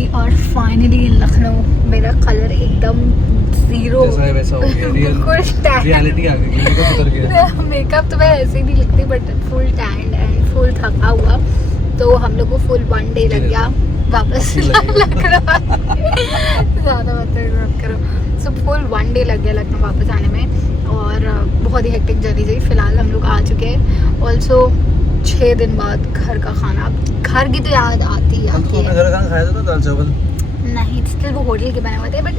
We are finally in Lucknow. मेरा colour एकदम zero, वैसा हो गया, रियलिटी आ गई, मेकअप उतर गया। मेकअप तो मैं ऐसे ही नहीं लिखती, but full stand and full थका हुआ। तो हम लोग को फुल 1 डे लग गया वापस लखनऊ। ज़्यादा मत करो। सो फुल 1 डे लग गया लखनऊ वापस आने में, और बहुत ही हेक्टिक जर्नी रही। फिलहाल हम लोग आ चुके हैं। ऑल्सो 6 दिन बाद घर का खाना, घर की तो याद आती ही आती है। घर का खाना खाया था, दाल चावल नहीं, स्टिल वो होटल के बने हुए थे, बट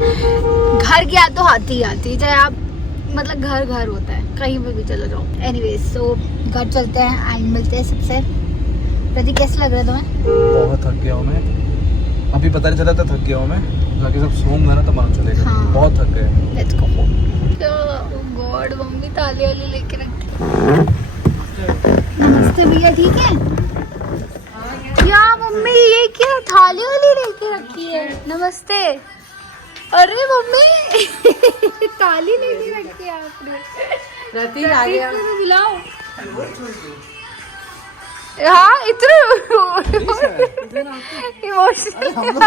घर की याद तो आती ही आती है, चाहे आप मतलब घर घर होता है, कहीं पर भी चलो जाओ। एनीवेज, सो घर चलते हैं एंड मिलते हैं सबसे। प्रतीक, कैसा लग रहा है तुम्हें? बहुत थक गया हूँ मैं, अभी पता नहीं चला था थक गया हूँ मैं, जाके सब सोऊंगा ना तो मालूम चलेगा। हाँ। बहुत थक गए। Let's go home. God, mummy ताली वाली लेके रखी। नमस्ते भैया, ठीक है? क्या मम्मी, ये क्या थाली वाली लेके रखी है? नमस्ते। अरे मम्मी ताली लेके रखी है आपने। प्रतीक आ गया, बुलाओ। हाँ, इतना इमोशनल। हम लोग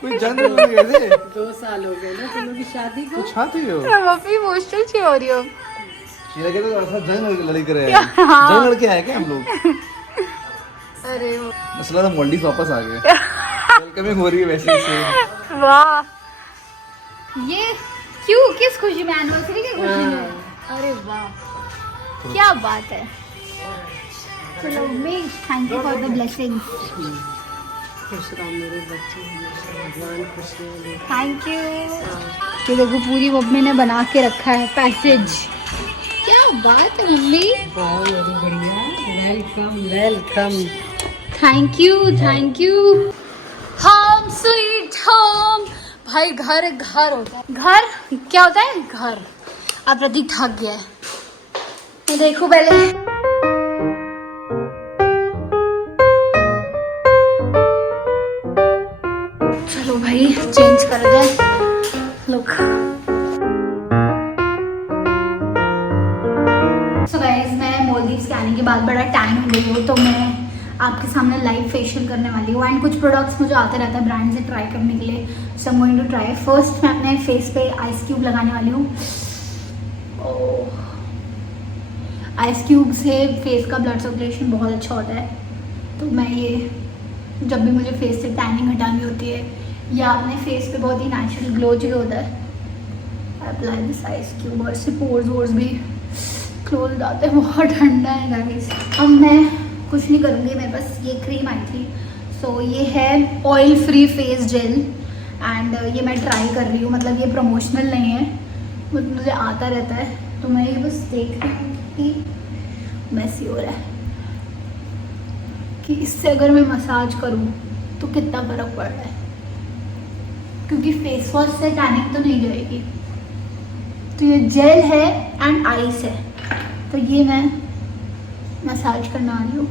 कोई जंग लड़ गए थे। 2 साल हो गए ना तुम लोग की शादी को। कुछ खाते हो? मम्मी इमोशनल क्यों हो रही हो? ये लगे तो ऐसा जंग लड़ी कर रहे हैं। जंग लड़के आए क्या हम लोग? अरे मसला तो मोल्डी वापस आ गए। वेलकमिंग हो रही है वैसे से। वाह, ये क्यों, किस खुशी में? एनिवर्सरी की खुशी में? अरे वाह, क्या बात है। चलो mummy, thank you for the blessings. खुश रहो मेरे बच्चे, भगवान खुश रहे। Thank you. ये देखो, पूरी मम्मी ने बना के रखा है पैकेज। क्या बात है मम्मी। वाह मेरी बढ़िया, welcome welcome. Thank you, thank you. Home sweet home. भाई घर एक घर होता है। घर क्या होता है? घर। अब प्रतीक थक गया है, मैं देखो पहले। चलो भाई, चेंज कर दे लुक। सो गाइस, मैं मालदीव्स के आने के बाद बड़ा टैन हो गई हूँ, तो मैं आपके सामने लाइव फेशियल करने वाली हूँ। एंड कुछ प्रोडक्ट्स मुझे आते रहता है ब्रांड से ट्राई करने के लिए, so I am going to try. First मैं अपने फेस पे आइस क्यूब लगाने वाली हूँ। आइस क्यूब से फेस का ब्लड सर्कुलेशन बहुत अच्छा होता है, तो मैं ये जब भी मुझे फेस से टैनिंग हटानी होती है या अपने फेस पे बहुत ही नेचुरल ग्लो चाहिए होता है, अप्लाई दिस आइस क्यूब। और इससे पोर्स वोर्स भी क्लोज जाते हैं। बहुत ठंडा है गाइस। अब मैं कुछ नहीं करूँगी, मेरे पास ये क्रीम आई थी। सो ये है oil free face gel, and ये मैं ट्राई कर रही हूँ। मतलब ये प्रमोशनल नहीं है, मुझे आता रहता है, तो मैं ये बस देख रही हूँ कि मैसी हो रहा है कि इससे अगर मैं मसाज करूँ तो कितना फ़र्क पड़ रहा है, क्योंकि फेस वॉश से टैनिंग तो नहीं जाएगी। तो ये जेल है एंड आइस है, तो ये मैं मसाज करने वाली हूँ।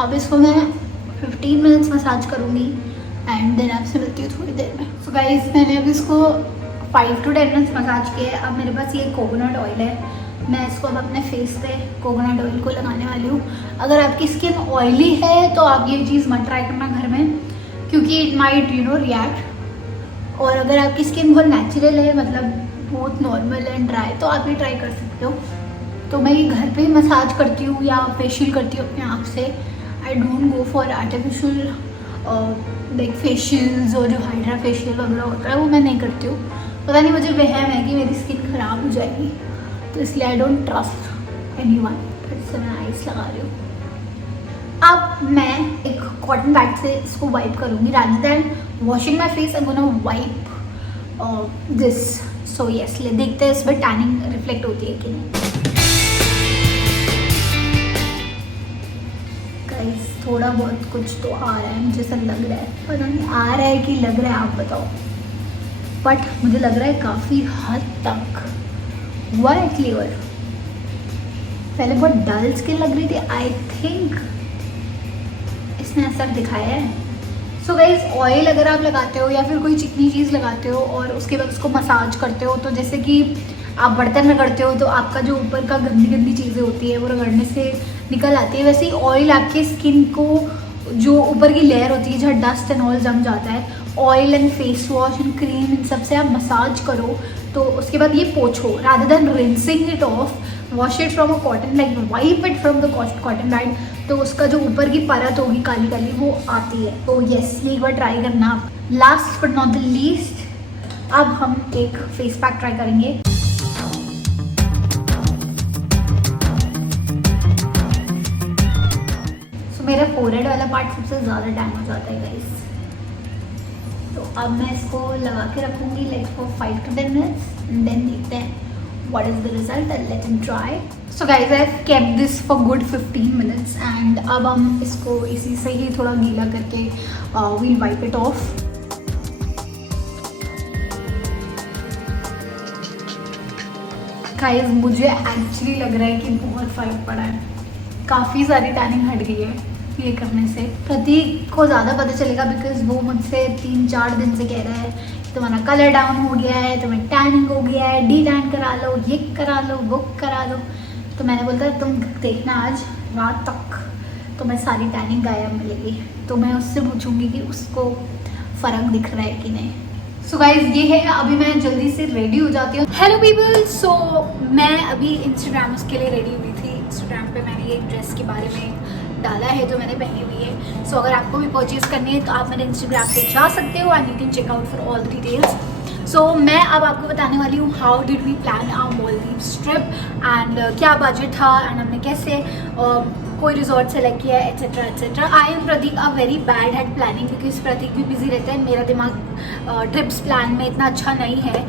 अब इसको मैं 15 मिनट्स मसाज करूँगी एंड देन आपसे मिलती हूँ थोड़ी देर में। सो गाइस, मैंने अब इसको 5 to 10 मिनट्स मसाज किए। अब मेरे पास ये कोकोनट ऑयल है, मैं इसको अब अपने फेस पे कोकोनट ऑयल को लगाने वाली हूँ। अगर आपकी स्किन ऑयली है तो आप ये चीज़ मत ट्राई करना घर में, क्योंकि इट माइट रिएक्ट। और अगर आपकी स्किन बहुत नेचुरल है, मतलब बहुत नॉर्मल एंड ड्राई, तो आप ये ट्राई कर सकते हो। तो मैं ये घर पे ही मसाज करती हूँ या फेशियल करती हूँ अपने आप से। I don't go for artificial like facials, और जो हाइड्रा फेशियल वगैरह होता है वो मैं नहीं करती हूँ। पता नहीं, मुझे वहम है कि मेरी स्किन ख़राब हो जाएगी, तो इसलिए आई डोंट ट्रस्ट एनीवन। फिर से मैं आइस लगा रही हूँ। अब मैं एक कॉटन बैग से इसको वाइप करूँगी, rather than washing my face I am gonna wipe this. So yes, ले देखते हैं इसमें टैनिंग रिफ्लेक्ट होती है कि नहीं। गाइस, थोड़ा बहुत कुछ तो आ रहा है, मुझे सब लग रहा है, पता नहीं आ रहा है कि लग रहा है, आप बताओ। बट मुझे लग रहा है काफ़ी हद तक हुआ है क्लियर। पहले बहुत डल स्किन लग रही थी, आई थिंक इसने असर दिखाया है। सो गाइस, ऑयल अगर आप लगाते हो या फिर कोई चिकनी चीज़ लगाते हो और उसके बाद उसको मसाज करते हो, तो जैसे कि आप बर्तन रगड़ते हो तो आपका जो ऊपर का गंदी गंदी चीज़ें होती है वो रगड़ने से निकल आती है। वैसे ही ऑयल आपके स्किन को जो ऊपर की लेयर होती है जहाँ डस्ट एंड ऑयल जम जाता है, oil and face wash and cream इन सब से आप मसाज करो तो उसके बाद ये पोछो, rather than rinsing it off, wash it from a cotton, like wipe it from the cotton pad, तो उसका जो ऊपर की परत होगी काली काली वो आती है। तो यस, ये एक बार ट्राई करना आप। Last but not the least, अब हम एक फेस पैक ट्राई करेंगे। सो मेरा फोरहेड वाला पार्ट सबसे ज़्यादा टैन हो जाता है गाइस, तो अब मैं इसको लगा के रखूँगी like for 5 to 10 minutes and then देखते हैं what is the result and let it dry. So guys, I've kept this for good 15 minutes and अब हम इसको इसी से ही थोड़ा गीला करके we'll wipe it off. Guys, मुझे एक्चुअली लग रहा है कि बहुत फ़र्क पड़ा है, काफ़ी सारी टैनिंग हट गई है ये करने से। प्रतीक को ज़्यादा पता चलेगा बिकॉज वो मुझसे 3-4 दिन से कह रहा है तुम्हारा कलर डाउन हो गया है, तुम्हें टैनिंग हो गया है, डी टैन करा लो, ये करा लो, वो करा लो। तो मैंने बोलता तुम देखना आज रात तक तुम्हें सारी टैनिंग गायब मिलेगी, तो मैं उससे पूछूंगी कि उसको फ़र्क दिख रहा है कि नहीं। सो गाइज ये है, अभी मैं जल्दी से रेडी हो जाती हूँ। हेलो पीपल, सो मैं अभी इंस्टाग्राम उसके लिए रेडी हुई थी। इंस्टाग्राम पे मैंने ये ड्रेस के बारे में डाला है जो मैंने पहनी हुई है। सो अगर आपको भी परचेज करनी है तो आप मेरे इंस्टाग्राम पे जा सकते हो and you can check out for all the details. So मैं अब आपको बताने वाली हूँ how did we plan our Maldives trip and क्या बजट था एंड हमने कैसे कोई रिजॉर्ट सेलेक्ट किया है etcetera etcetera. I am Prateek a very bad at planning because Prateek भी बिजी रहता है, मेरा दिमाग ट्रिप्स प्लान में इतना अच्छा नहीं है,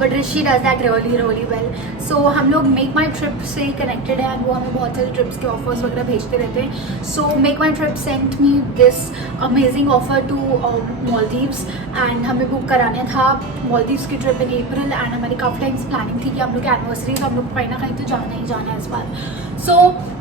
but Rishi does that really well. So हम लोग मेक माई ट्रिप से कनेक्टेड है एंड वो हमें बहुत सारे ट्रिप्स के ऑफर्स वगैरह भेजते रहते हैं। So make my trip sent me this amazing offer to Maldives and हमें बुक कराना था मालदीव्स की ट्रिप इन अप्रैल एंड हमारी काफ़ी टाइम्स प्लानिंग थी कि हम लोग की एनिवर्सरी, तो हम लोग कहीं ना कहीं तो जाना ही जाना है इस बार। So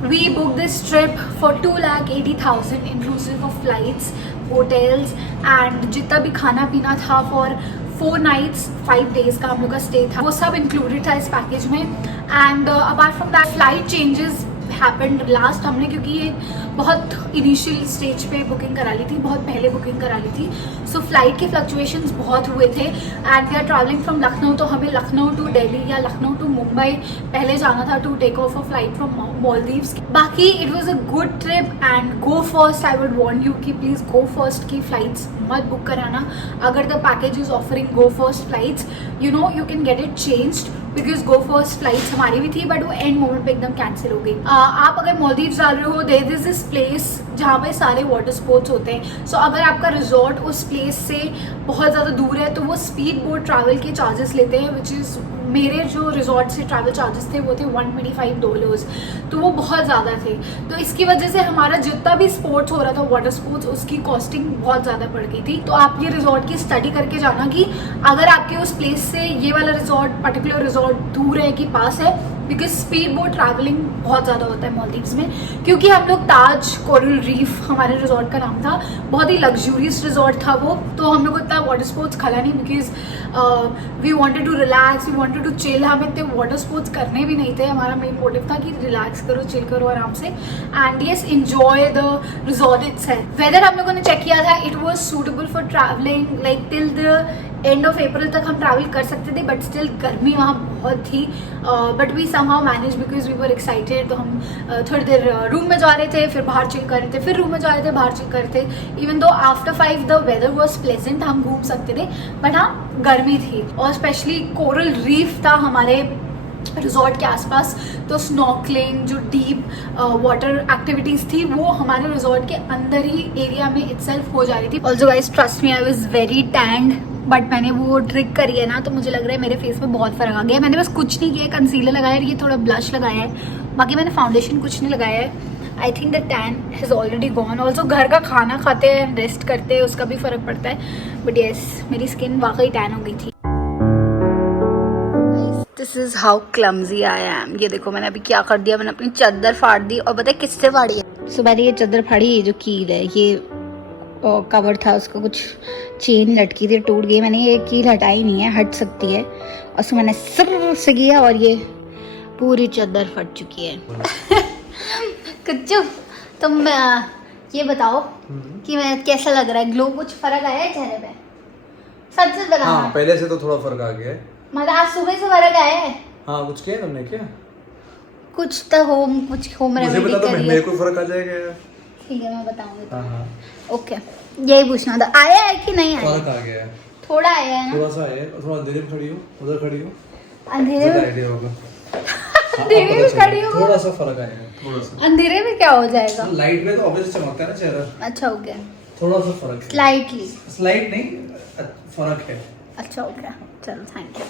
we book this trip for 2,80,000 inclusive of flights, hotels and जितना भी खाना पीना था फॉर 4 nights 5 days का हम लोग का स्टे था, वो सब इंक्लूडेड था इस पैकेज में। And apart from that flight changes happened last, हमने क्योंकि ये बहुत इनिशियल स्टेज पे बुकिंग करा ली थी, बहुत पहले बुकिंग करा ली थी। सो फ्लाइट के फ्लक्चुएशंस बहुत हुए थे and we are travelling from Lucknow, तो हमें लखनऊ टू दिल्ली या लखनऊ टू मुंबई पहले जाना था to take off a flight from Maldives. बाकी it was a good trip and Go First, I would want you कि प्लीज़ गो फर्स्ट की फ्लाइट्स मत बुक कराना। अगर the package is offering Go First flights, you know you can get it changed because Go First flights हमारी भी थी but वो end moment पे एकदम कैंसिल हो गई। आप अगर मालदीव्स जा रहे हो, देयर इज दिस प्लेस जहाँ पे सारे वाटर स्पोर्ट्स होते हैं। सो अगर आपका रिजॉर्ट उस प्लेस से बहुत ज़्यादा दूर है तो वो स्पीड बोट ट्रैवल के चार्जेस लेते हैं, विच इज़ मेरे जो रिजॉर्ट से ट्रैवल चार्जेस थे वो थे $125, तो वो बहुत ज़्यादा थे। तो इसकी वजह से हमारा जितना भी स्पोर्ट्स हो रहा था वाटर स्पोर्ट्स, उसकी कॉस्टिंग बहुत ज़्यादा बढ़ गई थी। तो आप ये रिजॉर्ट की स्टडी करके जाना कि अगर आपके उस प्लेस से ये वाला रिजॉर्ट पर्टिकुलर रिजॉर्ट दूर है कि पास है, बिकॉज स्पीड बोट ट्रैवलिंग बहुत ज़्यादा होता है मालदीव्स में। क्योंकि हम लोग ताज कोरल रीफ हमारे रिजॉर्ट का नाम था, बहुत ही लग्जूरियस रिजॉर्ट था वो, तो हम लोग को इतना वाटर स्पोर्ट्स खला नहीं because we wanted to relax, we wanted to chill. हमें इतने वाटर स्पोर्ट्स करने भी नहीं थे, हमारा मेन मोटिव था कि रिलैक्स करो, चिल करो आराम से and yes enjoy the resort itself. Weather हम लोगों ने चेक किया था, it was suitable for travelling like till the end of April तक हम ट्रैवल कर सकते थे, बट स्टिल गर्मी वहाँ बहुत थी। But we somehow manage because we were excited. तो हम थोड़ी देर रूम में जा रहे थे, फिर बाहर चिल कर रहे थे, फिर रूम में जा रहे थे, बाहर चिल कर रहे थे। Even though after 5 the weather was pleasant, हम घूम सकते थे, बट हाँ गर्मी थी। और स्पेशली कोरल रीफ था हमारे रिजॉर्ट के आसपास, तो स्नॉर्कलिंग जो डीप वाटर एक्टिविटीज थी वो हमारे रिजॉर्ट के अंदर ही एरिया में इटसेल्फ हो जा रही थी। Also guys trust me, I was very stand, but मैंने वो ट्रिक करी है ना, तो मुझे लग रहा है मेरे फेस पे बहुत फर्क आ गया। मैंने बस कुछ नहीं किया, कंसीलर लगाया है, ये थोड़ा ब्लश लगाया है, बाकी मैंने फाउंडेशन कुछ नहीं लगाया है। I think the tan has already gone. Also घर का खाना खाते हैं, रेस्ट करते हैं, उसका भी फ़र्क पड़ता है। बट येस, मेरी स्किन वाकई टैन हो गई थी। This is how clumsy I am. ये देखो मैंने अभी क्या कर दिया, मैंने अपनी चादर फाड़ दी, और पता है किससे फाड़ी है? सो मैंने ये चादर फाड़ी, ये जो कील है ये कवर था उसका, कुछ चेन लटकी थी, टूट गई। मैंने ये कील हटाई नहीं है, हट सकती है। और उसको मैंने सर से किया और ये पूरी चादर फट चुकी है। कुच्चू तुम ये बताओ कि मैं कैसा लग रहा है, ग्लो कुछ फर्क आया है चेहरे पे? सच सच बताओ। हाँ पहले से तो थोड़ा फर्क आ गया है। मतलब आज सुबह से फर्क आया है? हाँ कुछ किया तुमने क्या? कुछ तो कुछ होम मुझे रेमेडी बता तो करी मेरे है। को फर्क आ जाएगा यार। ठीक है मैं बताऊंगी। हाँ हाँ ओके यही पूछना था, आया है कि नहीं आया? फर्क आ गया है, थोड़ा आया है ना? थोड़ा सा है। थोड़ा अंधेरे में खड़ी हो, उधर खड़ी हो, अंधेरे ज्यादा में? आइडिया होगा। अंधेरे में खड़ी हो? थोड़ा सा फर्क आएगा, थोड़ा सा। अंधेरे में क्या हो जाएगा? लाइट में तो ऑब्वियसली चमकता है ना चेहरा। अच्छा हो गया, थोड़ा सा फर्क है, स्लाइटली। स्लाइट नहीं, फर्क है। अच्छा हो गया, चलो थैंक यू।